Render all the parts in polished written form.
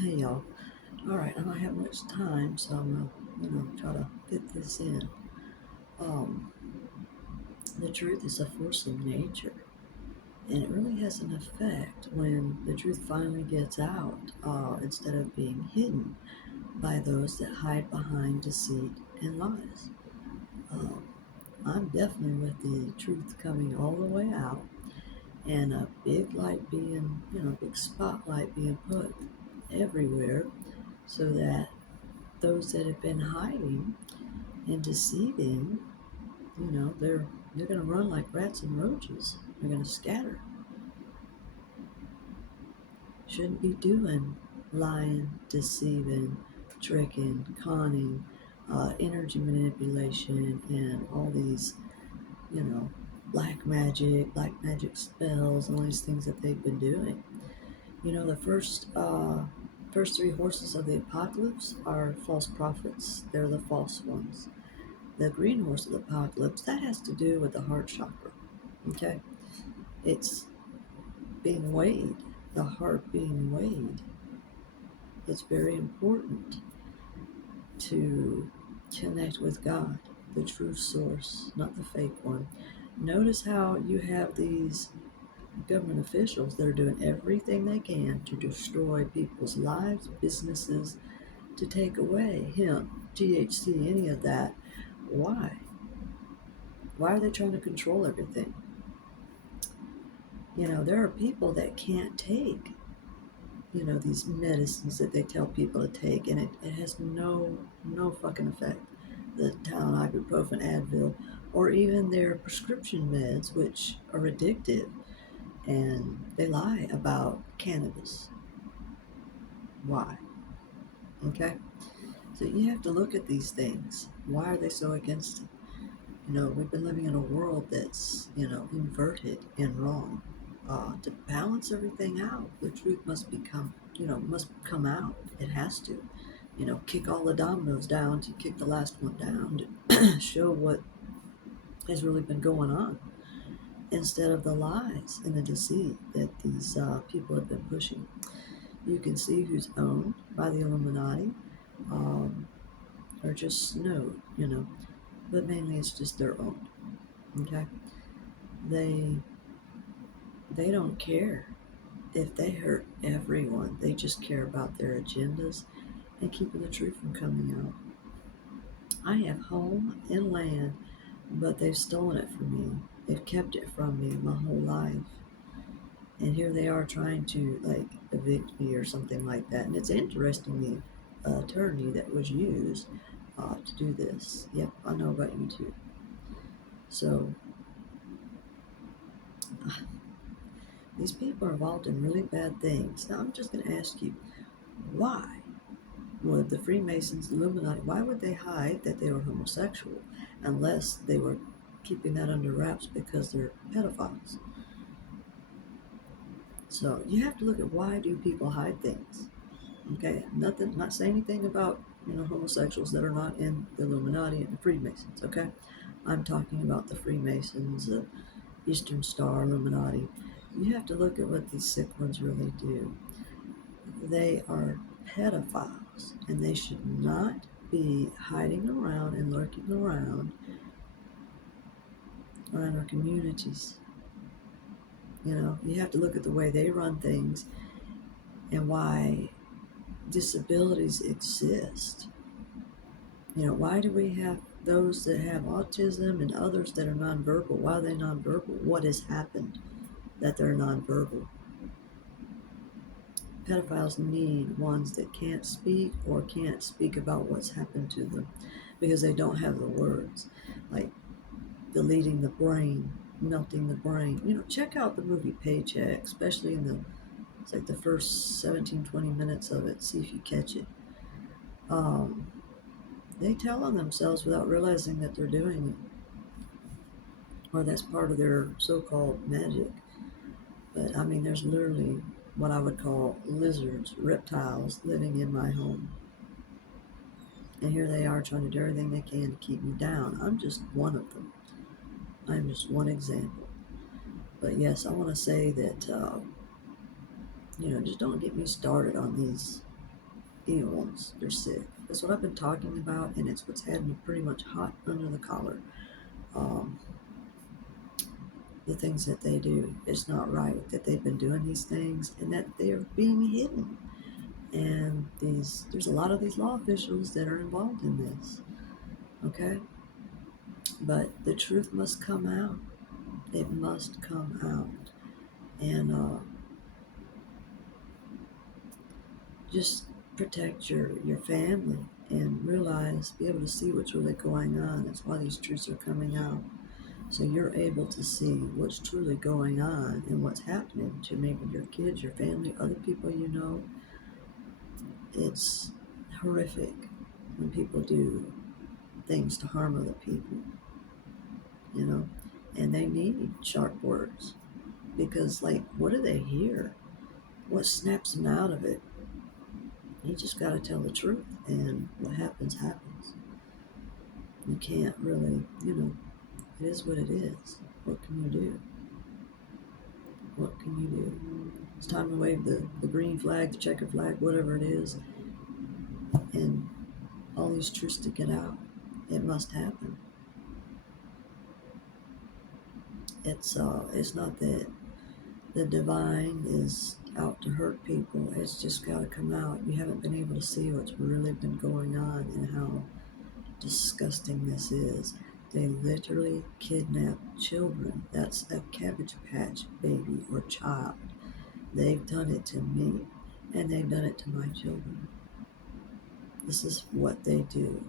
Hey y'all. Alright, I don't have much time, so I'm gonna, try to fit this in. Um, the truth is a force of nature, and it really has an effect when the truth finally gets out, instead of being hidden by those that hide behind deceit and lies. Um, I'm definitely with the truth coming all the way out, and a big light being, big spotlight being put everywhere so that those that have been hiding and deceiving, they're gonna run like rats and roaches. They're gonna scatter. Shouldn't be doing lying, deceiving, tricking, conning, energy manipulation, and all these, you know, black magic spells, and all these things that they've been doing. The first three horses of the apocalypse are false prophets. They're the false ones. The green horse of the apocalypse, that has to do with the heart chakra. Okay? It's being weighed, the heart being weighed. It's very important to connect with God, the true source, not the fake one. Notice how you have these government officials that are doing everything they can to destroy people's lives, businesses, to take away hemp, THC, any of that. Why? Why are they trying to control everything? There are people that can't take, these medicines that they tell people to take, and it has no fucking effect. The Tylenol, ibuprofen, Advil, or even their prescription meds, which are addictive, and they lie about cannabis. Why? Okay? So you have to look at these things. Why are they so against it? We've been living in a world that's, inverted and wrong. To balance everything out, the truth must come out. It has to. Kick all the dominoes down to kick the last one down to show what has really been going on instead of the lies and the deceit that these people have been pushing. You can see who's owned by the Illuminati, um, or just snowed, but mainly it's just their own. Okay, they they don't care if they hurt everyone. They just care about their agendas and keeping the truth from coming out. I have home and land, but they've stolen it from me. They've kept it from me my whole life. And here they are trying to like evict me or something like that. And it's interesting the attorney that was used to do this. Yep, I know about you too. So these people are involved in really bad things. Now I'm just going to ask you, why would the Freemasons, the Illuminati, why would they hide that they were homosexual unless they were keeping that under wraps because they're pedophiles? So you have to look at, why do people hide things? Okay, nothing, not saying anything about, homosexuals that are not in the Illuminati and the Freemasons, okay? I'm talking about the Freemasons, the Eastern Star, Illuminati. You have to look at what these sick ones really do. They are pedophiles, and they should not be hiding around and lurking around our communities. You have to look at the way they run things and why disabilities exist. Why do we have those that have autism and others that are nonverbal? Why are they nonverbal? What has happened that they're nonverbal? Pedophiles need ones that can't speak or can't speak about what's happened to them because they don't have the words. Like deleting the brain, melting the brain. Check out the movie Paycheck, especially it's like the first 17, 20 minutes of it. See if you catch it. They tell on themselves without realizing that they're doing it, or that's part of their so-called magic. But I mean, there's literally what I would call lizards, reptiles living in my home. And here they are trying to do everything they can to keep me down. I'm just one of them. I'm just one example. But yes, I want to say that, just don't get me started on these eons. They're sick. That's what I've been talking about, and it's what's had me pretty much hot under the collar. Um, the things that they do is not right, that they've been doing these things and that they're being hidden. And there's a lot of these law officials that are involved in this. Okay? But the truth must come out. It must come out. And just protect your family and realize, be able to see what's really going on. That's why these truths are coming out. So you're able to see what's truly going on and what's happening to maybe your kids, your family, other people you know. It's horrific when people do things to harm other people, you know, and they need sharp words because, like, what do they hear? What snaps them out of it? You just got to tell the truth, and what happens, happens. You can't really, it is what it is. What can you do? What can you do? It's time to wave the green flag, the checker flag, whatever it is, and all these truths to get out. It must happen. It's not that the divine is out to hurt people. It's just got to come out. You haven't been able to see what's really been going on and how disgusting this is. They literally kidnap children. That's a Cabbage Patch baby or child. They've done it to me, and they've done it to my children. This is what they do.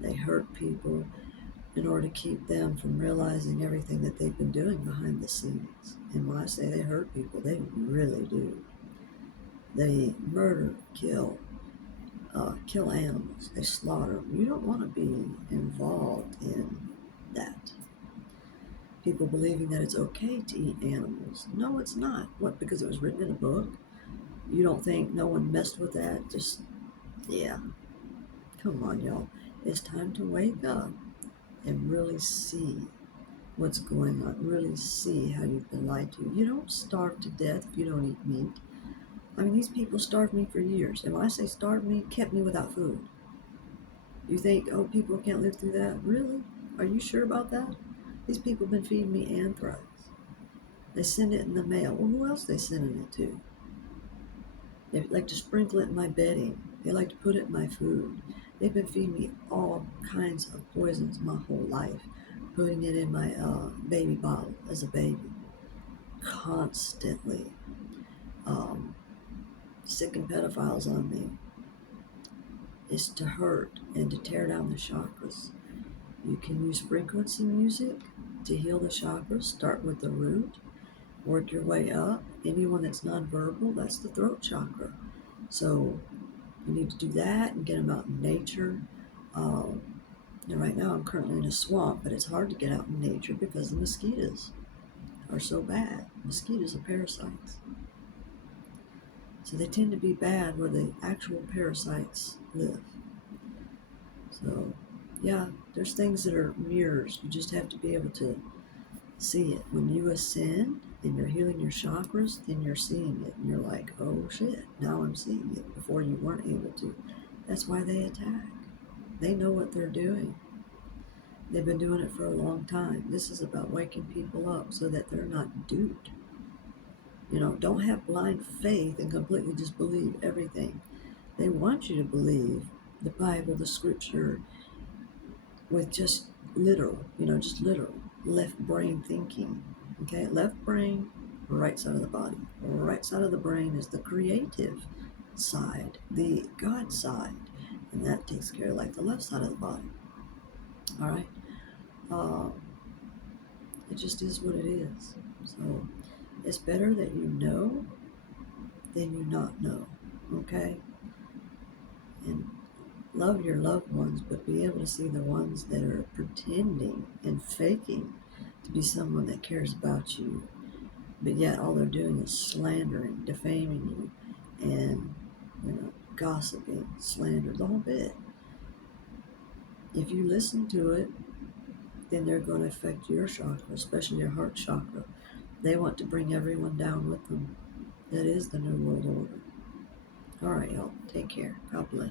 They hurt people in order to keep them from realizing everything that they've been doing behind the scenes. And when I say they hurt people, they really do. They murder, kill animals. They slaughter them. You don't want to be involved in that. People believing that it's okay to eat animals. No, it's not. What, because it was written in a book? You don't think no one messed with that? Just, yeah. Come on, y'all. It's time to wake up and really see what's going on. Really see how you've been lied to. You don't starve to death if you don't eat meat. I mean, these people starved me for years. And when I say starved me, kept me without food. You think, oh, people can't live through that? Really? Are you sure about that? These people have been feeding me anthrax. They send it in the mail. Well, who else are they sending it to? They like to sprinkle it in my bedding. They like to put it in my food. They've been feeding me all kinds of poisons my whole life, putting it in my baby bottle as a baby, constantly. Sicking pedophiles on me is to hurt and to tear down the chakras. You can use frequency music to heal the chakras. Start with the root, work your way up. Anyone that's nonverbal, that's the throat chakra. So you need to do that and get them out in nature. And right now I'm currently in a swamp, but it's hard to get out in nature because the mosquitoes are so bad. Mosquitoes are parasites. So they tend to be bad where the actual parasites live. So yeah, there's things that are mirrors. You just have to be able to see it. When you ascend and you're healing your chakras, then you're seeing it. And you're like, oh shit, now I'm seeing it. Before you weren't able to. That's why they attack. They know what they're doing. They've been doing it for a long time. This is about waking people up so that they're not duped. Don't have blind faith and completely just believe everything. They want you to believe the Bible, the scripture, with just literal, just literal, left brain thinking. Okay, left brain, right side of the body. Right side of the brain is the creative side, the God side, and that takes care of like the left side of the body. All right, it just is what it is. So it's better that you know than you not know. Okay, and love your loved ones, but be able to see the ones that are pretending and faking to be someone that cares about you, but yet all they're doing is slandering, defaming you, and gossiping, slander, the whole bit. If you listen to it, then they're going to affect your chakra, especially your heart chakra. They want to bring everyone down with them. That is the New World Order. All right, y'all. Take care. God bless.